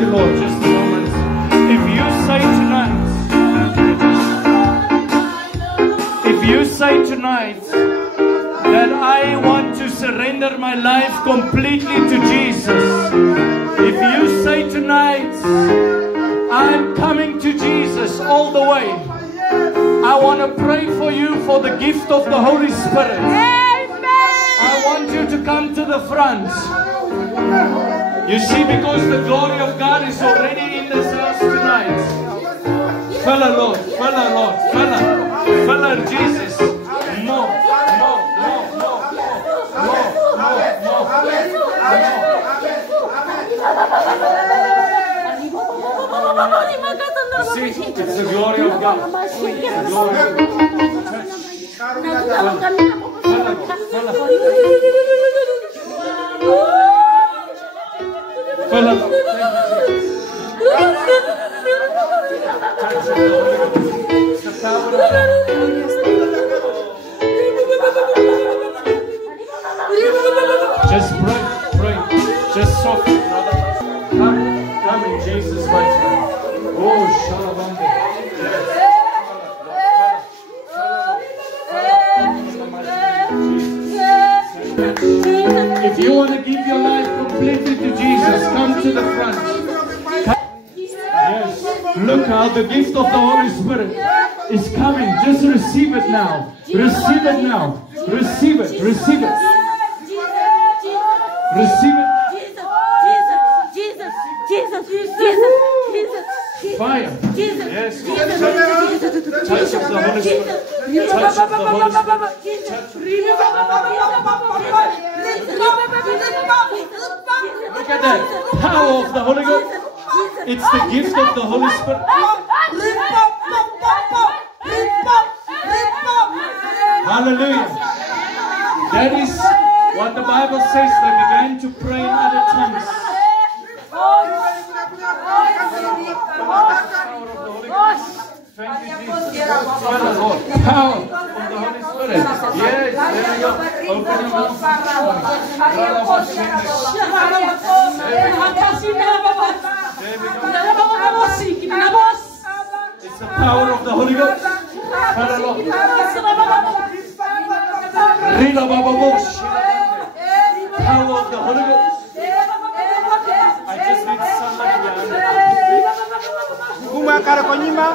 you, Lord. Just a moment. If you say tonight that I want to surrender my life completely to Jesus, if you say tonight, I'm coming to Jesus all the way, I want to pray for you for the gift of the Holy Spirit. I want you to come to the front. You see, because the glory of God is already in this house tonight. Fill her, Lord. Fill her, Lord. Fill her. Fill her, Jesus. More. See, it's the glory of God. The glory of God. Just pray. Just softly, brother. Come in Jesus' mighty name. Oh, Shalabande. If you want to give your life completely to Jesus, come to the front. Yes. Look how the gift of the Holy Spirit is coming. Just receive it now. Receive it now. Receive it. Receive it. Receive it. Jesus. Fire. Yes. Touch of the Holy Spirit. Touch of the Holy Spirit. Look at that. Power of the Holy Ghost. It's the gift of the Holy Spirit. Hallelujah. That is what the Bible says. They began to pray in other tongues. Thank you, Jesus. Power of the Holy Spirit. Yes, there you go. Open your mouth. It's the power of the Holy Ghost. Power of the Holy Ghost. I just need somebody. Kumba karakonyima.